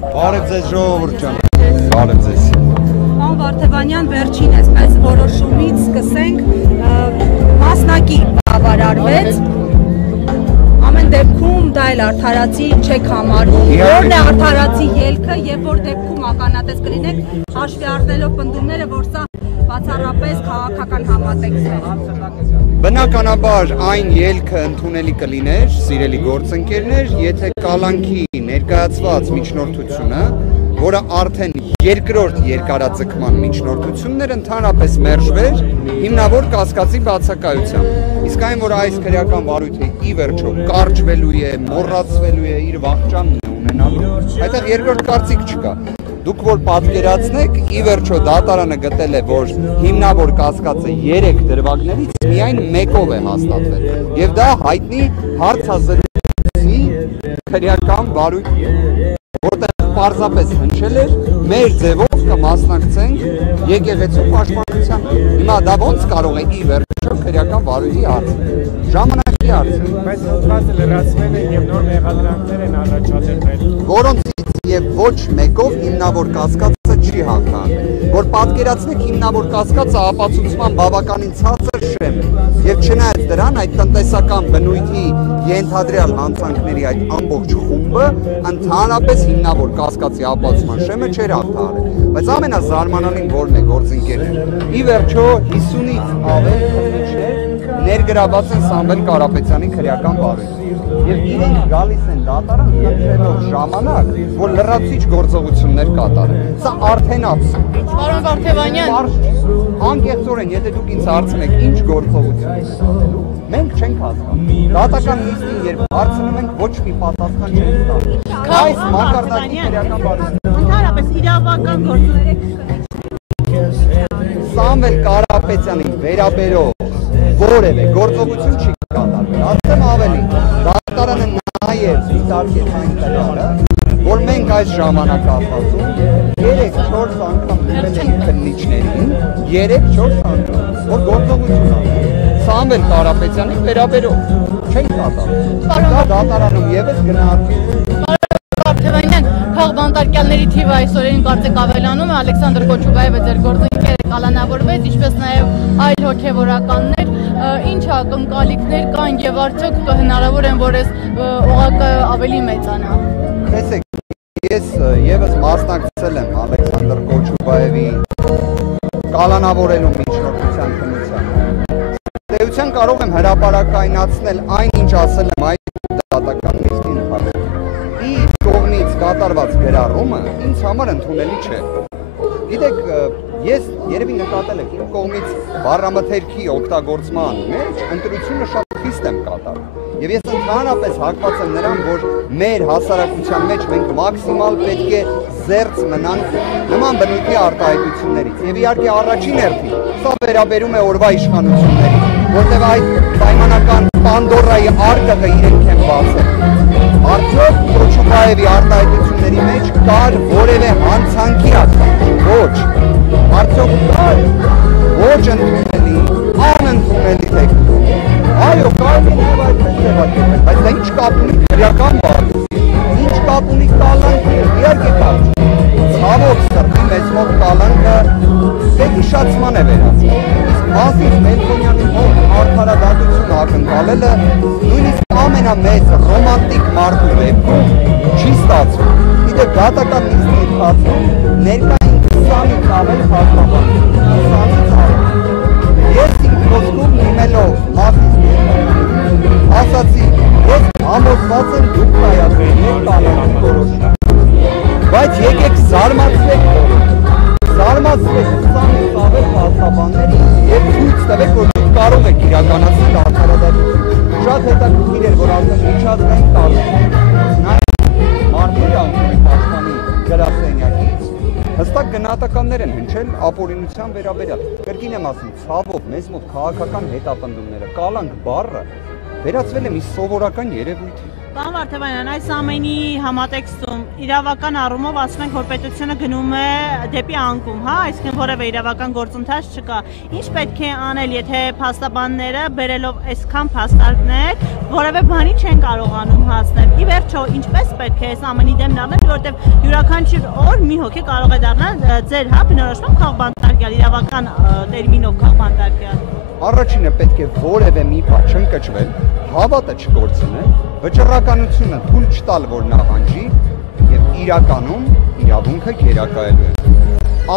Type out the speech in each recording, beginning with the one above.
Բարև ձեզ ժողովուրդ ջան։ Բարև ձեզ։ Պարոն Վարդևանյան, վերջին այսպես որոշումից սկսենք, մասնակի բավարարվեց, ամեն դեպքում դա էլ արդարացի չեք համարում, որն է արդարացի ելքը եւ որ դեպքում ականատես կլինեք, հաշվի առնելով պնդումները, որ սա բացառապես քաղաքական համատեքստ է։ Բնականաբար այն ելքը ընդունելի կլիներ, սիրելի գործընկերներ, եթե կալանքի ներկայացված միջնորդությունը, որը արդեն երկրորդ երկարաձգման միջնորդությունն էր, ընդհանրապես մերժվեր հիմնավոր կասկածի բացակայությամբ։ Իսկ այն, որ այս քրեական վարույթը ի վերջո կարճվելու է, մոռացվելու է, իր վախճանն է ունենալու, այդտեղ երկրորդ կարծիք չկա։ Դուք որ պատկերացնեք, ի վերջո դատարանը գտել է, որ հիմնավոր կասկածը 3 դրվագներից միայն մեկով է հաստատվել։ Եվ դա հայտնի հարցազրույցի քրեական վարույթ է, որտեղ պարզապես հնչել էր մեր ձևով կմասնակցենք եկեղեցու պաշտպանության։ Հիմա դա ոնց կարող է ի վերջո քրեական վարույթի հարց։ Ժամանակի հարց է։ Բայց հոդվածը լրացվել է եւ նոր մեղադրանքներ են առաջադրվել, որոնցից եւ ոչ մեկով հիմնավոր կասկածը չի հաղթահարվել։ Որ պատկերացնեք հիմնավոր կասկածը ապացուցման բավականին ցածր շեմ է։ Եվ չնայած դրան այդ տնտեսական բնույթի ենթադրյալ հանցանքների այդ ամբողջ խումբը ընդհանրապես հիմնավոր կասկածի ապացուցման շեմը չէր հաղթահարել։ Բայց ամենազարմանալին որն է գործընկերներ։ Ի վերջո 50-ից ավել քննիչներ ներգրաված են Սամվել Կարապետյանի քրեական վարույթում։ Եվ իրենք գալիս են դատարան խնդրելով ժամանակ, որ լրացուցիչ գործողություններ կատարեն։ Սա արդեն աբսուրդ է։ Պարոն Վարդևանյան, անկեղծորեն, եթե դուք ինձ հարցնեք ինչ գործողություն եք կատարելու, մենք չենք հասկանում։ Դատական նիստին երբ հարցնում ենք, ոչ մի պատասխան չենք ստանում։ Այս մակարդակի քրեական վարույթը ընդհանրապես իրավական գործունեություն Սամվել Կարապետյանին վերաբերող որևէ գործողություն չի կատարվել։ Ասեմ ավելի, դատարանը նաև դիտարկեց այն տվյալը, որ մենք այս ժամանակահատվածում 3-4 անգամ դիմել ենք քննիչներին, 3-4 անգամ, որ գործողություն անեն Սամվել Կարապետյանին վերաբերող չենք կատարել։ Դա դատարանում ևս գնահատվեց։ Վարդևանյան, քաղբանտարկյալների թիվը այսօրին կարծեք ավելանում է, Ալեքսանդր Կոչուբաևը ձեր գործընկերը կալանավորվեց, ինչպես նաև այլ հոգևորականներ, ինչ ակնկալիքներ կան եւ արդյոք հնարավոր են, որ այս օղակը ավելի մեծանա։ Տեսեք, ես ևս մասնակցել եմ Ալեքսանդր Կոչուբաևի կալանավորելու միջնորդության քննությանը։ Դեպության կարող եմ հրապարակայնացնել այն, ինչ ասել եմ այդ դատական նիստի ընթացքում։ Իր կողմից կատարված գրառումը ինձ համար ընդունելի չէ։ Գիտեք, ես երևի նկատել եք իմ կողմից բառամթերքի օգտագործման մեջ ընտրությունը շատ խիստ եմ կատարում։ Եվ ես ընդհանրապես հակված եմ նրան, որ մեր հասարակության մեջ մենք մաքսիմալ պետք է զերծ մնանք նման բնույթի արտահայտություններից։ Եվ իհարկե առաջին հերթին սա վերաբերում է օրվա իշխանություններին, որտեղ այդ պայմանական Պանդորայի արկղը իրենք են բացել։ Արդյոք Կոչուբաևի արտահայտությունների մեջ կար որևէ հանցանքի ակտ։ Ոչ։ Արդյոք կար ոչ ընդունելի, անընդունելի տեքստ։ Այո, կարելի է այդպես ձևակերպել, բայց դա ինչ կապ ունի քրեական վարույթի, ինչ կապ ունի կալանքի, իհարկե կապ չունի։ Ցավոք սրտի մեծ մոտ կալանքը զեկիշացման է վերածվել։ Իսկ Մասիս Մելքոնյանի մոտ արդարադատություն ակնկալելը նույնիսկ ամենամեծ ռոմանտիկ մարդու դեպքում չի ստացվում։ Գիտեք, դատական նիստի ընթացքում ներկային 20-ից ավել փաստաբան, 20-ից ավել։ Ես իմ խոսքում դիմելով Մասիս Մելքոնյանին ասացի, ես համոզված եմ դուք կայացրեք կալանքի որոշումը։ Բայց եկեք զարմացրեք 20-ից ավել փաստաբանների եւ ցույց տվեք, որ դուք կարող եք իրականացնել արդարադատություն։ Շատ հետաքրքիր էր, որ ասեմ միջազգային տարբերություն նաեւ մարդու անկումի պաշտպանի գրասենյակից հստակ գնահատականներ են հնչել ապօրինության վերաբերյալ։ Կրկին եմ ասում, ցավով մեզ մոտ քաղաքական հետապնդումները, կալանք բառը վերածվել է մի սովորական երևույթի։ Պարոն Վարդևանյան, այս ամենի համատեքստում իրավական առումով ասում ենք, որ պետությունը գնում է դեպի անկում, հա, այսինքն որևէ իրավական գործընթաց չկա։ Ինչ պետք է անել, եթե փաստաբանները բերելով այսքան փաստարկներ, որևէ բանի չեն կարողանում հասնել։ Ի վերջո, ինչպես պետք է այս ամենի դեմն առնել, որովհետև յուրաքանչյուր օր մի հոգի կարող է դառնալ ձեր, հա, բնորոշմամբ քաղբանտարկյալ, իրավական տերմինով քաղբանտարկյալ։ Առաջինը պետք է որևէ մի բան չընկճվել, հավատը չկորցնել, վճռականությունը թույլ չտալ, որ նահանջի եւ իրականում իրավունքը գերակայելու է։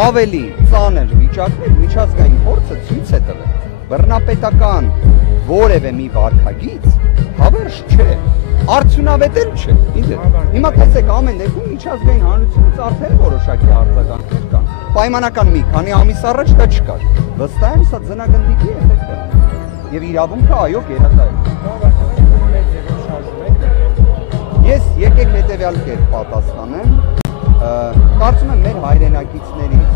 Ավելի ծանր վիճակներ միջազգային փորձը ցույց է տվել, բռնապետական որևէ մի վարքագիծ հավերժ չէ, արդյունավետ էլ չէ։ Հիմա տեսեք, ամեն դեպքում միջազգային հանրությունից արդեն որոշակի արձագանքներ կան։ Պայմանական մի քանի ամիս առաջ դա չկար։ Վստահ եմ, սա ձնագնդիկի էֆեկտ է։ Եվ իրավունքը այո գերակայել է։ Ես եկեք հետևյալ կերպ պատասխանեմ, կարծում եմ մեր հայրենակիցներից,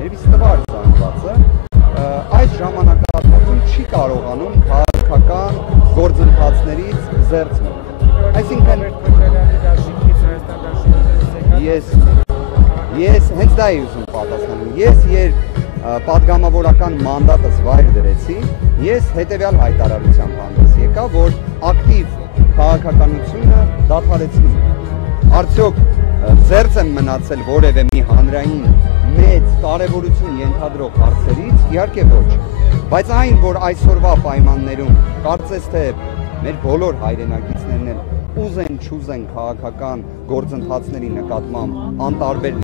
երևի ստվար զանգվածը, այս ժամանակահատվածում չի կարողանում քաղաքական գործընթացներից զերծ մնալ։ Այսինքն ես հենց դա էի ուզում պատասխանել։ Ես երբ պատգամավորական մանդատս վայր դրեցի, ես հետևյալ հայտարարությամբ հանդես եկա, որ ակտիվ քաղաքականությունը դադարեցնում է։ Արդյոք զերծ եմ մնացել որևէ մի հանրային մեծ կարևորություն ենթադրող հարցերից, իհարկե ոչ, բայց այն, որ այսօրվա պայմաններում կարծես թե մեր բոլոր հայրենակիցներն էլ ուզեն չուզեն քաղաքական գործընթացների նկատմամբ անտարբեր